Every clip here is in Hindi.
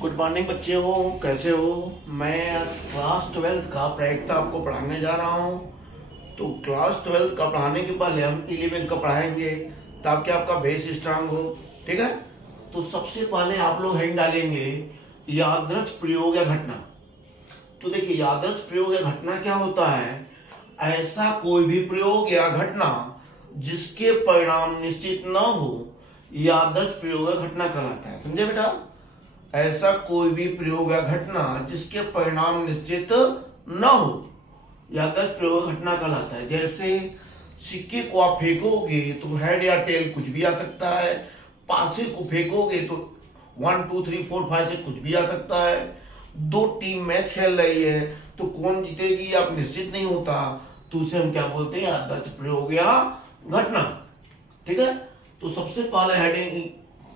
गुड मॉर्निंग बच्चे हो, कैसे हो। मैं क्लास 12 का प्रायिकता आपको पढ़ाने जा रहा हूँ। तो क्लास 12 का पढ़ाने के पहले हम 11 का पढ़ाएंगे ताकि आपका बेस स्ट्रांग हो। ठीक है। तो सबसे पहले आप लोग हेड डालेंगे यादृच्छ प्रयोग या घटना। तो देखिए, यादृच्छ प्रयोग या घटना क्या होता है? ऐसा कोई भी प्रयोग या घटना जिसके परिणाम निश्चित न हो, यादृच्छ प्रयोग या घटना कहलाता है। समझे बेटा? ऐसा कोई भी प्रयोग या घटना जिसके परिणाम निश्चित न हो, यादृच्छ प्रयोग घटना कहलाता है। जैसे सिक्के को आप फेंकोगे तो हेड या टेल कुछ भी आ सकता है। पासे को फेंकोगे तो 1 2 3 4 5 से कुछ भी आ सकता है। दो टीम मैच खेल रही है तो कौन जीतेगी आप निश्चित नहीं होता, तो उसे हम क्या बोलते हैं? यादृच्छ प्रयोग या घटना। ठीक है। तो सबसे पहले हेडिंग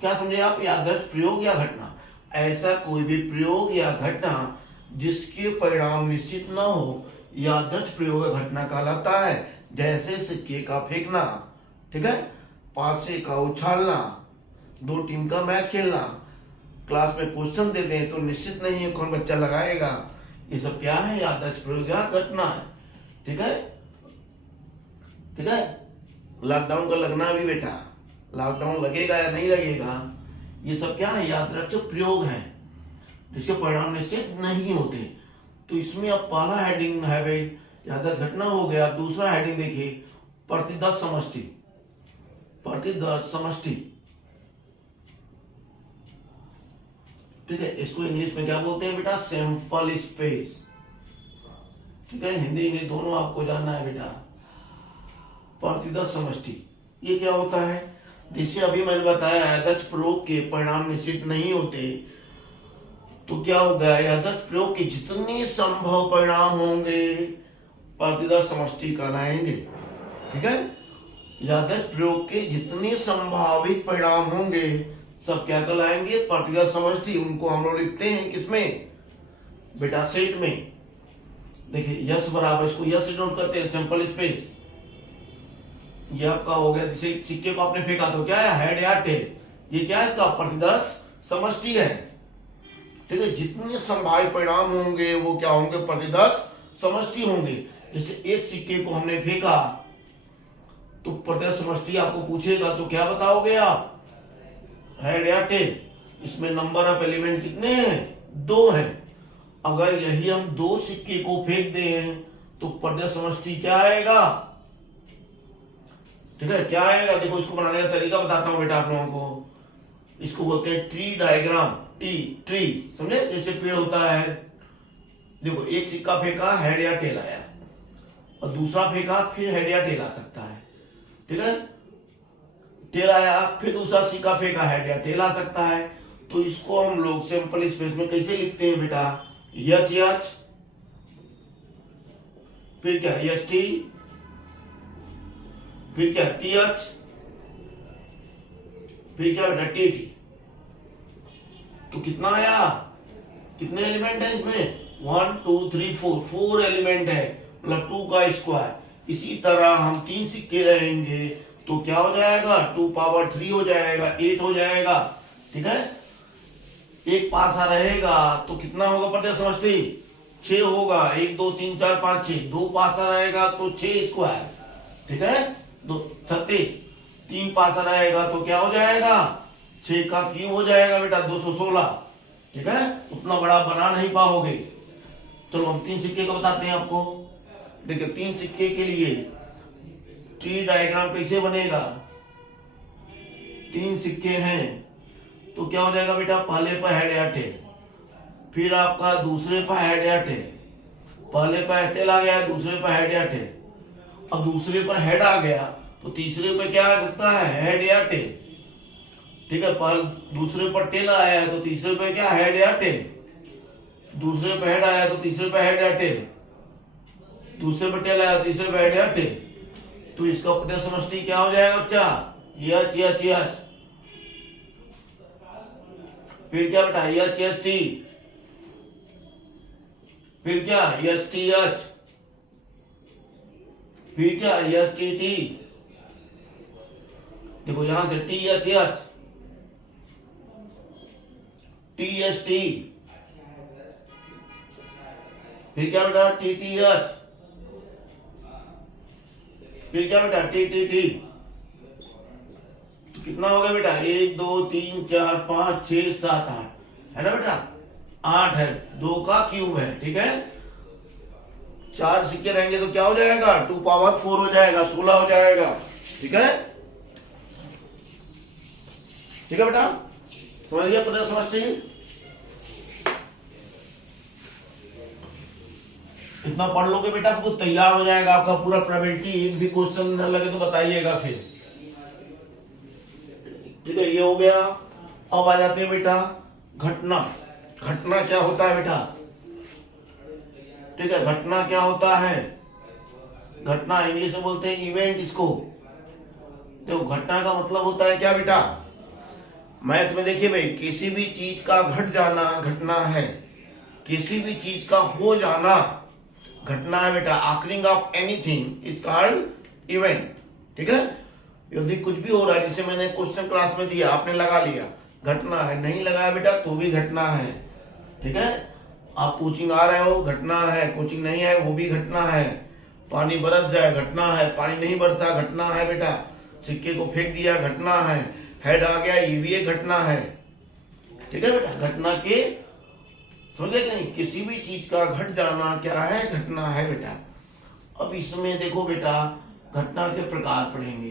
क्या समझे आप? यादृच्छ प्रयोग या घटना। ऐसा कोई भी प्रयोग या घटना जिसके परिणाम निश्चित न हो, यादृच्छ प्रयोग या घटना कहलाता है। जैसे सिक्के का फेंकना, ठीक है, पासे का उछालना, दो टीम का मैच खेलना। क्लास में क्वेश्चन देते हैं तो निश्चित नहीं है कौन बच्चा लगाएगा। ये सब क्या है? यादृच्छ प्रयोग या घटना है। ठीक है। ठीक है। लॉकडाउन का लगना भी बेटा, लॉकडाउन लगेगा या नहीं लगेगा, ये सब क्या है? यादृच्छ प्रयोग है जिसके परिणाम निश्चित नहीं होते। तो इसमें अब पहला हेडिंग है भाई यादृच्छ घटना हो गया। दूसरा हेडिंग देखिए प्रतिदर्श समष्टि। प्रतिदर्श समष्टि, ठीक है। इसको इंग्लिश में क्या बोलते हैं बेटा? Sample space. ठीक है। हिंदी इंग्लिश दोनों आपको जानना है बेटा। प्रतिदर्श समष्टि ये क्या होता है? जैसे अभी मैंने बताया यादृच्छ प्रयोग के परिणाम निश्चित नहीं होते, तो क्या होगा? यादृच्छ प्रयोग के जितने संभव परिणाम होंगे प्रतिदर्श समष्टि कहलाएंगे। ठीक है। यादृच्छ प्रयोग के जितने संभावित परिणाम होंगे सब क्या कहलाएंगे? प्रतिदर्श समष्टि। उनको हम लोग लिखते हैं किसमें बेटा? सेट में। देखिए यस बराबर, इसको यस नोट करते हैं, सैंपल स्पेस। ये आपका हो गया। जैसे सिक्के को आपने फेंका तो क्या है? हेड या टेल। ये क्या है? इसका प्रतिदर्श समष्टि है। ठीक है। जितने संभावित परिणाम होंगे वो क्या होंगे? प्रतिदर्श समष्टि होंगे। जैसे एक सिक्के को हमने फेंका तो प्रतिदर्श समष्टि आपको पूछेगा तो क्या बताओगे आप? हेड या टेल। इसमें नंबर ऑफ एलिमेंट कितने हैं? 2 हैं। अगर यही हम 2 सिक्के को फेंक दें तो प्रतिदर्श समष्टि क्या आएगा? ठीक है, क्या आएगा? देखो इसको बनाने का तरीका बताता हूं बेटा आप लोगों को। इसको बोलते हैं ट्री डायग्राम। ट्री समझे? जैसे पेड़ होता है। देखो एक सिक्का फेंका, हेड या टेल आया, और दूसरा फेंका फिर हेड या टेल आ सकता है। ठीक है। टेल आया, फिर दूसरा सिक्का फेंका, हेड या टेल आ सकता है। तो इसको हम लोग सैंपल स्पेस में कैसे लिखते हैं बेटा? यच यच, फिर क्या? यच टी, फिर क्या? टी एच, फिर क्या बेटा? T T. तो कितना आया? कितने एलिमेंट है इसमें? 1 2 3 4 एलिमेंट है, मतलब 2 का स्क्वायर। इसी तरह हम 3 सिक्के रहेंगे तो क्या हो जाएगा? 2 पावर 3 हो जाएगा, 8 हो जाएगा। ठीक है। एक पासा रहेगा तो कितना होगा प्रतिदर्श समष्टि? 6 होगा। 1 2 3 4 5 6। 2 पासा रहेगा तो 6 स्क्वायर। ठीक है। 36। 3 पासा रहेगा तो क्या हो जाएगा? 6 का क्यूब हो जाएगा बेटा, 216। ठीक है। उतना बड़ा बना नहीं पाओगे। चलो हम 3 सिक्के का बताते हैं आपको। देखिए 3 सिक्के के लिए ट्री डायग्राम कैसे बनेगा? 3 सिक्के हैं तो क्या हो जाएगा बेटा? पहले पर हेड या टेल, फिर आपका दूसरे पर हेड या टेल। पहले पर टेल आ गया, दूसरे पर हेड या टेल। अब दूसरे पर हेड आ गया तो तीसरे पे क्या आ सकता है? हेड या टेल। ठीक है। पर दूसरे पर टेल आया है तो तीसरे पे क्या? हेड या टेल। दूसरे पे हेड आया तो तीसरे पे हेड या टेल। दूसरे पे टेल आया तीसरे पे हेड या टेल। तो इसका प्रतिदर्श समष्टि क्या हो जाएगा बच्चा? यच यच यच। फिर क्या बेटा? यच यच टी, फिर क्या? यच टी यच, फिर क्या? यच टी टी। देखो यहां से टी एच एच, TST, फिर क्या बेटा TTH, फिर क्या बेटा TTT। तो कितना हो गया बेटा 1 2 3 4 5 6 7 8 है ना बेटा, 8 है, 2 का क्यूब है। ठीक है, 4 सिक्के रहेंगे तो क्या हो जाएगा 2 पावर 4 हो जाएगा, 16 हो जाएगा। ठीक है, ठीक है बेटा, समझ गया पता समझते ही। इतना पढ़ लोगे बेटा आपको तैयार हो जाएगा आपका पूरा प्रोबेबिलिटी। एक भी क्वेश्चन न लगे तो बताइएगा फिर। ठीक है, ये हो गया। अब आ जाते हैं बेटा घटना। घटना क्या होता है बेटा? ठीक है, घटना क्या होता है? घटना इंग्लिश में बोलते हैं इवेंट इसको। देखो घटना का मतलब होता है क्या बेटा? मैथ में देखिए भाई, किसी भी चीज का घट जाना घटना है, किसी भी चीज का हो जाना घटना है बेटा। Occurring of anything is called event. ठीक है, यदि कुछ भी हो रहा है, जैसे मैंने क्वेश्चन क्लास में दिया आपने लगा लिया, घटना है। नहीं लगाया बेटा तो भी घटना है। ठीक है, आप कोचिंग आ रहे हो घटना है, कोचिंग नहीं आए वो भी घटना है। पानी बरस जाए घटना है, पानी नहीं बरसा घटना है बेटा। सिक्के को फेंक दिया घटना है, हेड आ गया ये भी एक घटना है। ठीक है बेटा, घटना के समझे कि नहीं, किसी भी चीज का घट जाना क्या है? घटना है बेटा। अब इसमें देखो बेटा घटना के प्रकार पढ़ेंगे।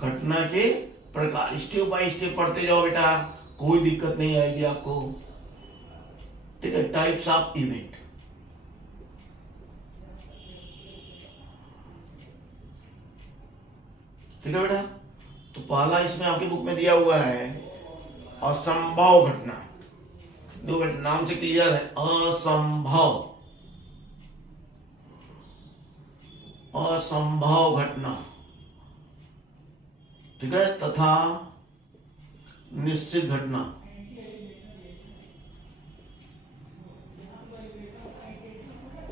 घटना के प्रकार स्टेप बाय स्टेप पढ़ते जाओ बेटा, कोई दिक्कत नहीं आएगी आपको। ठीक है, टाइप्स ऑफ इवेंट। ठीक है बेटा, तो पहला इसमें आपकी बुक में दिया हुआ है असंभव घटना। दो बेटा नाम से क्लियर है, असंभव, असंभव घटना। ठीक है, तथा निश्चित घटना।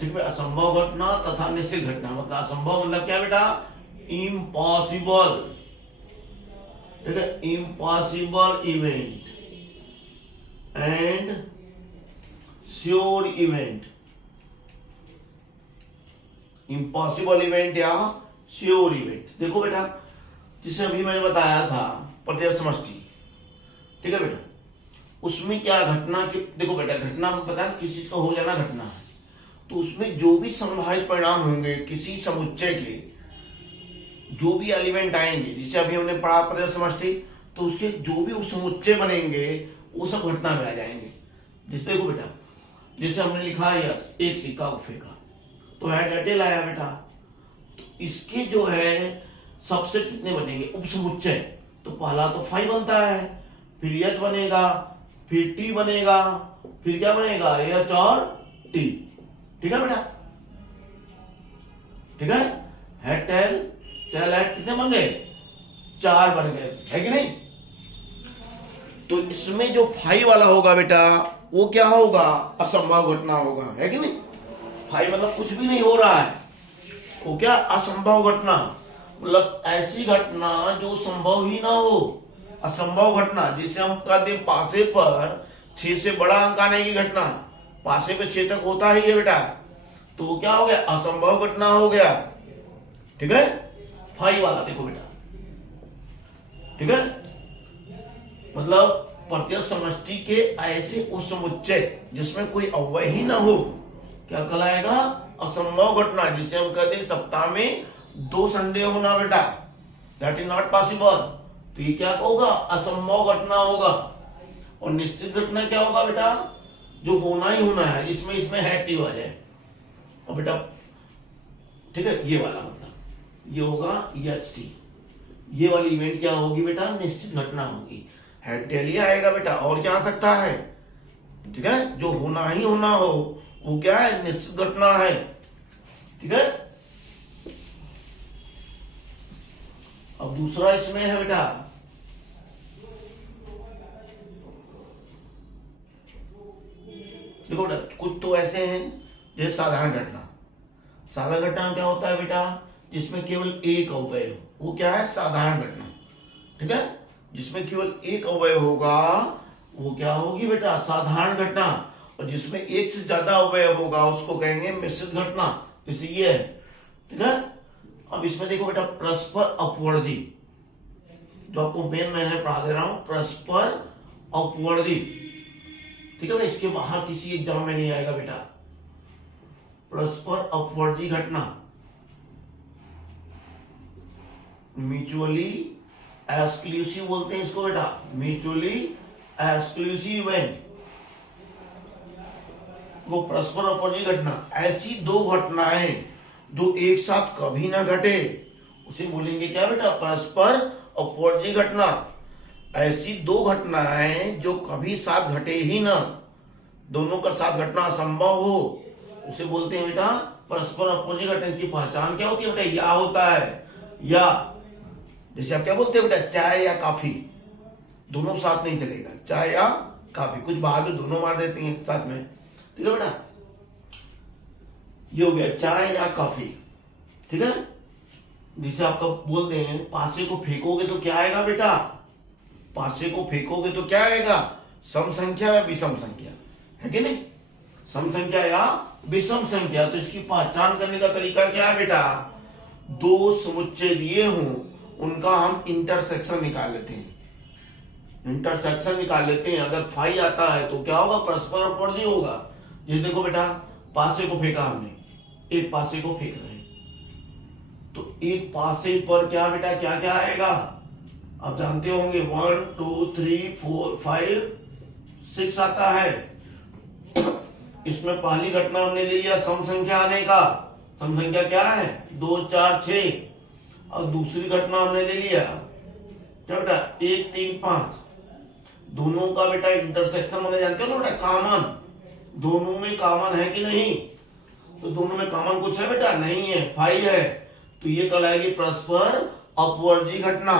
ठीक है, असंभव घटना तथा निश्चित घटना। मतलब असंभव मतलब क्या बेटा? इम्पॉसिबल। ठीक है, impossible event and sure event. Impossible event या श्योर इवेंट। देखो बेटा, जिसे अभी मैंने बताया था प्रत्यय समष्टि। ठीक है बेटा, उसमें क्या घटना की, देखो बेटा घटना में पता है किसी का हो जाना घटना है, तो उसमें जो भी संभावित परिणाम होंगे किसी समुच्चय के, जो भी एलिमेंट आएंगे, जिसे अभी हमने पढ़ा प्रत्यय समष्टि, तो उसके जो भी समुच्चय बनेंगे वो सब घटना में आ जाएंगे। जैसे देखो बेटा, जैसे हमने लिखा यस, एक सिक्का को फेंका तो हेड एटेल आया बेटा। तो इसके जो है सबसे कितने बनेंगे? उपसमुच्चय। तो पहला तो 5 बनता है, फिर एच बनेगा, फिर टी बनेगा, फिर क्या बनेगा? एच और टी। ठीक है बेटा, ठीक है, हेड टेल टेल हेड कितने बन गए? 4 बन गए, है कि नहीं? तो इसमें जो 5 वाला होगा बेटा वो क्या होगा? असंभव घटना होगा, है कि नहीं? 5 मतलब कुछ भी नहीं हो रहा है, वो क्या? असंभव घटना। मतलब ऐसी घटना जो संभव ही ना हो, असंभव घटना। जिसे हम कहते हैं पासे पर 6 से बड़ा अंक आने की घटना, पासे पे 6 तक होता ही है बेटा, तो वो क्या हो गया? असंभव घटना हो गया। ठीक है, 5 वाला देखो बेटा। ठीक है, मतलब प्रत्यय समष्टि के ऐसे उस समुच्चय जिसमें कोई अव्यय ही ना हो, क्या कहलाएगा? असंभव घटना। जिसे हम कहते हैं सप्ताह में 2 संडे होना बेटा, दैट इज नॉट पॉसिबल। तो ये क्या होगा? असंभव घटना होगा। और निश्चित घटना क्या होगा बेटा? जो होना ही होना है, इसमें इसमें है टी आ जाए। और बेटा ठीक है, ये वाला मतलब ये होगा एच टी। ये वाली इवेंट क्या होगी बेटा? निश्चित घटना होगी। हेड टेल ही आएगा बेटा, और क्या आ सकता है? ठीक है, जो होना ही होना हो वो क्या है? निश्चित घटना है। ठीक है, अब दूसरा इसमें है बेटा देखो बेटा, कुछ तो ऐसे हैं जैसे साधारण घटना। साधारण घटना में क्या होता है बेटा? जिसमें केवल एक अव्यय हो, वो क्या है? साधारण घटना। ठीक है, जिसमें केवल एक अव्यय होगा वो क्या होगी बेटा, साधारण घटना। और जिसमें एक से ज्यादा अवयव होगा उसको कहेंगे मिश्रित घटना। जैसे ये है, ठीक है। अब इसमें देखो बेटा, परस्पर अपवर्जी, जो आपको मैंने पढ़ा दे रहा हूं, परस्पर अपवर्जी, ठीक है। इसके बाहर किसी एग्जाम में नहीं आएगा बेटा। परस्पर अपवर्जी घटना, म्यूचुअली एक्सक्लूसिव बोलते हैं इसको बेटा, म्यूचुअली एक्सक्लूसिव इवेंट को परस्पर अपवर्जी घटना। ऐसी दो घटनाएं जो एक साथ कभी ना घटे उसे बोलेंगे क्या बेटा, परस्पर अपवर्जी घटना। ऐसी दो घटनाएं जो कभी साथ घटे ही ना, दोनों का साथ घटना असंभव हो, उसे बोलते हैं बेटा परस्पर अपवर्जी घटना। की पहचान क्या होती है बेटा, या होता है या। जैसे आप क्या बोलते हैं बेटा, चाय या कॉफी, दोनों साथ नहीं चलेगा, चाय या कॉफी, कुछ बहादुर दोनों मार देती हैं साथ में, ठीक है बेटा। ये हो गया चाय या कॉफी, ठीक है। जिसे आपका बोलते हैं पासे को फेंकोगे तो क्या आएगा बेटा, पासे को फेंकोगे तो क्या आएगा, सम संख्या या विषम संख्या, है कि नहीं, सम संख्या या विषम संख्या। तो इसकी पहचान करने का तरीका क्या है बेटा, दो समुच्चय दिए हों उनका हम इंटरसेक्शन निकाल लेते हैं, इंटरसेक्शन निकाल लेते हैं। अगर फाई आता है तो क्या होगा, परस्पर अपवर्जी होगा। ये देखो बेटा, पासे को फेंका हमने, एक पासे को फेंक रहे हैं, तो एक पासे पर क्या बेटा, क्या क्या आएगा, आप जानते होंगे 1 2 3 4 5 6 आता है। इसमें पहली घटना हमने ले लिया सम संख्या आने का, सम संख्या क्या है 2 4 6, और दूसरी घटना हमने ले लिया क्या बेटा 1 3 5। दोनों का बेटा इंटरसेक्शन मैंने जानते हो ना बेटा, कॉमन, दोनों में कॉमन है कि नहीं, तो दोनों में कॉमन कुछ है बेटा, नहीं है, 5 है, तो ये कहलाएगी परस्पर अपवर्जी घटना।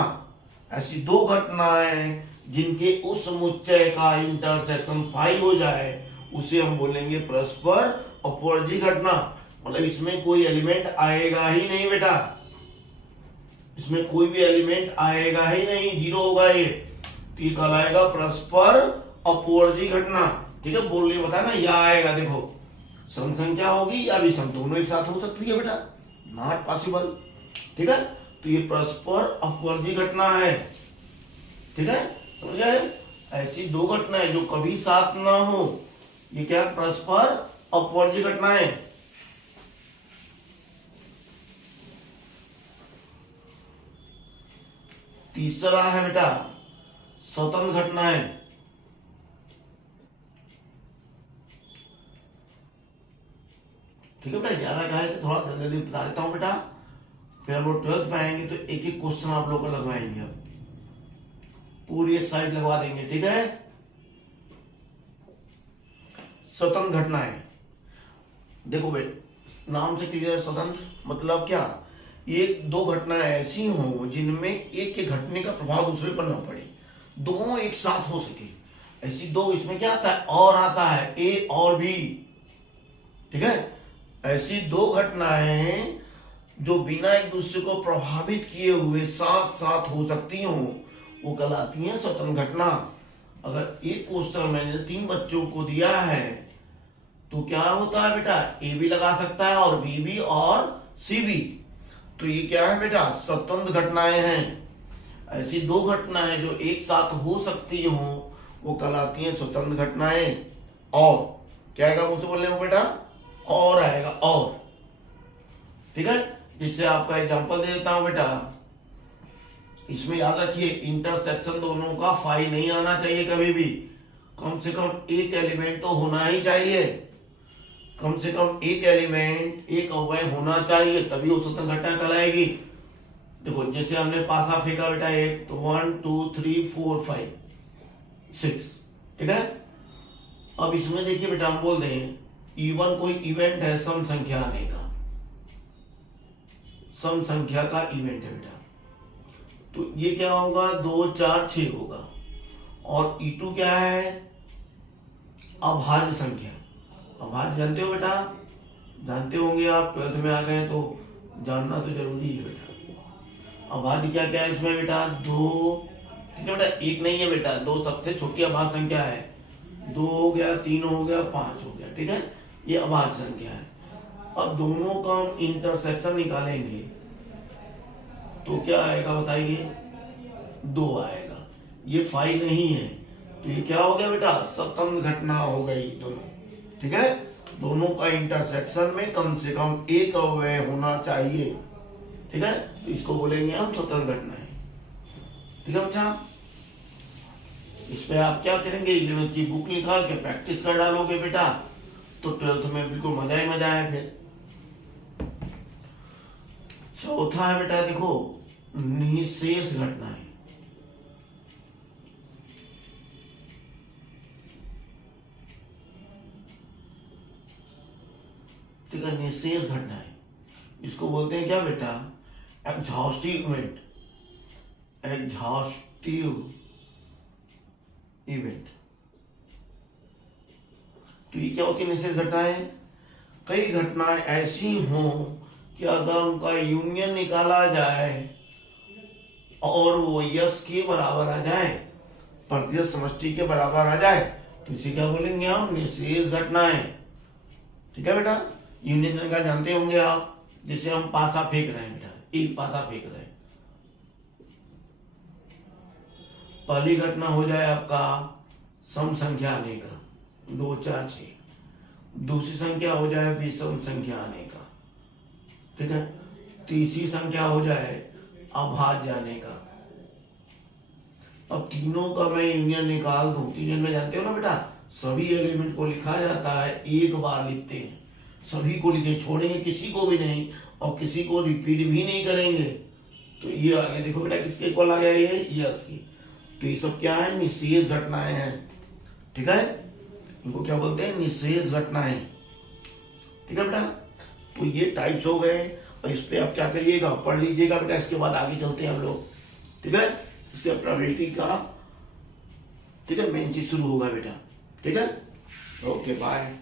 ऐसी दो घटनाएं जिनके उस समुच्चय का इंटरसेक्शन 5 हो जाए उसे हम बोलेंगे परस्पर अपवर्जी घटना। मतलब इसमें कोई एलिमेंट आएगा ही नहीं बेटा, इसमें कोई भी एलिमेंट आएगा ही नहीं, जीरो होगा ये, तो ये कहलाएगा परस्पर अपवर्जी घटना, ठीक है। बोलने बताया ना, या आएगा, देखो सम संख्या होगी या विषम, दोनों एक साथ हो सकती है बेटा, नॉट पॉसिबल, ठीक है। तो ये परस्पर अपवर्जी घटना है, ठीक है, समझ गए। ऐसी दो घटनाएं जो कभी साथ ना हो, ये क्या परस्पर अपवर्जी घटनाएं। तीसरा है बेटा स्वतंत्र घटनाएं। ठीक है बेटा, 11 का है तो थोड़ा जल्दी बता देता हूं बेटा, फिर हम लोग 12th में आएंगे तो एक एक क्वेश्चन आप लोग को लगवाएंगे, अब पूरी एक साइड लगवा देंगे, ठीक है। स्वतंत्र घटनाएं, देखो बेटा नाम से क्लियर है, स्वतंत्र मतलब क्या, एक दो घटनाएं ऐसी हो जिनमें एक के घटने का प्रभाव दूसरे पर न पड़े, दोनों एक साथ हो सके, ऐसी दो। इसमें क्या आता है, और आता है, ए और बी, ठीक है। ऐसी दो घटनाएं जो बिना एक दूसरे को प्रभावित किए हुए साथ साथ हो सकती हो, वो कहलाती हैं स्वतंत्र घटना। अगर एक क्वेश्चन मैंने 3 बच्चों को दिया है तो क्या होता है बेटा, ए भी लगा सकता है और बी भी और सी भी, तो ये क्या है बेटा, स्वतंत्र घटनाएं हैं। ऐसी दो घटनाएं जो एक साथ हो सकती हो वो कहलाती हैं स्वतंत्र घटनाएं। और क्या आएगा मुझसे बोलने में बेटा, और आएगा, और, ठीक है। जिससे आपका एग्जांपल दे देता हूं बेटा, इसमें याद रखिए इंटरसेक्शन दोनों का 5 नहीं आना चाहिए कभी भी, कम से कम एक एलिमेंट तो होना ही चाहिए, कम से कम एक एलिमेंट, एक अवयव होना चाहिए, तभी वो स्वतंत्र घटना कहलाएगी। देखो जैसे हमने पासा फेंका बेटा एक, तो 1 2 3 4 5 6, ठीक है। अब इसमें देखिए बेटा हम बोल दें इवन कोई इवेंट है सम संख्या आने का, सम संख्या का इवेंट है बेटा, तो ये क्या होगा 2 4 6 होगा। और E2 क्या है, अभाज्य संख्या, अभाज्य जानते हो बेटा, जानते होंगे आप, 12th में आ गए तो जानना तो जरूरी है बेटा। अभाज्य क्या क्या है इसमें बेटा, 2 ठीक है बेटा, एक नहीं है बेटा, दो सबसे छोटी अभाज्य संख्या है, 2 हो गया, 3 हो गया, 5 हो गया, ठीक है, ये अभाज्य संख्या है। अब दोनों का हम इंटरसेक्शन निकालेंगे तो क्या आएगा बताइए, 2 आएगा। ये 5 नहीं है तो ये क्या हो गया बेटा, सतंग घटना हो गई दोनों, ठीक है। दोनों का इंटरसेक्शन में कम से कम एक अवयव होना चाहिए, ठीक है, तो इसको बोलेंगे हम स्वतंत्र घटनाएं, ठीक है बच्चा। इस पे आप क्या करेंगे, 11th की बुक निकाल के प्रैक्टिस कर डालोगे बेटा, तो 12th में बिल्कुल मजा ही मजा है। फिर चौथा है बेटा, देखो निःशेष घटनाएं। ठीक है, निःशेष घटनाएं, इसको बोलते हैं क्या बेटा, एग्जॉस्टिव इवेंट, एग्जॉस्टिव इवेंट। तो ये क्या होती है निःशेष घटनाएं, कई घटनाएं ऐसी हों कि अगर उनका यूनियन निकाला जाए और वो यश के बराबर आ जाए, प्रतिशत समष्टि के बराबर आ जाए, तो इसे क्या बोलेंगे हम, निःशेष घटनाएं, ठीक है बेटा। यूनियन निकाल जानते होंगे आप, जिसे हम पासा फेंक रहे हैं बेटा, एक पासा फेंक रहे हैं। पहली घटना हो जाए आपका सम संख्या आने का, 2 4 6, दूसरी संख्या हो जाए विषम संख्या आने का, ठीक है, तीसरी संख्या हो जाए अभाज्य आने का। अब तीनों का मैं यूनियन निकाल दूं, यूनियन में जानते हो ना बेटा, सभी एलिमेंट को लिखा जाता है, एक बार लिखते हैं, सभी को लिखे, छोड़ेंगे किसी को भी नहीं और किसी को रिपीट भी नहीं करेंगे। तो ये आगे देखो बेटा किसके इक्वल आ गया, ये यस की। तो ये सब क्या है, निःशेष घटनाएं हैं, ठीक है, इनको क्या बोलते हैं, निःशेष घटनाएं, ठीक है बेटा। तो ये टाइप्स हो गए और इस पे आप क्या करिएगा, पढ़ लीजिएगा बेटा, इसके बाद आगे चलते हैं हम लोग, ठीक है। इसके प्रोबेबिलिटी का, ठीक है, मेन चीज शुरू होगा बेटा, ठीक है। Okay bye.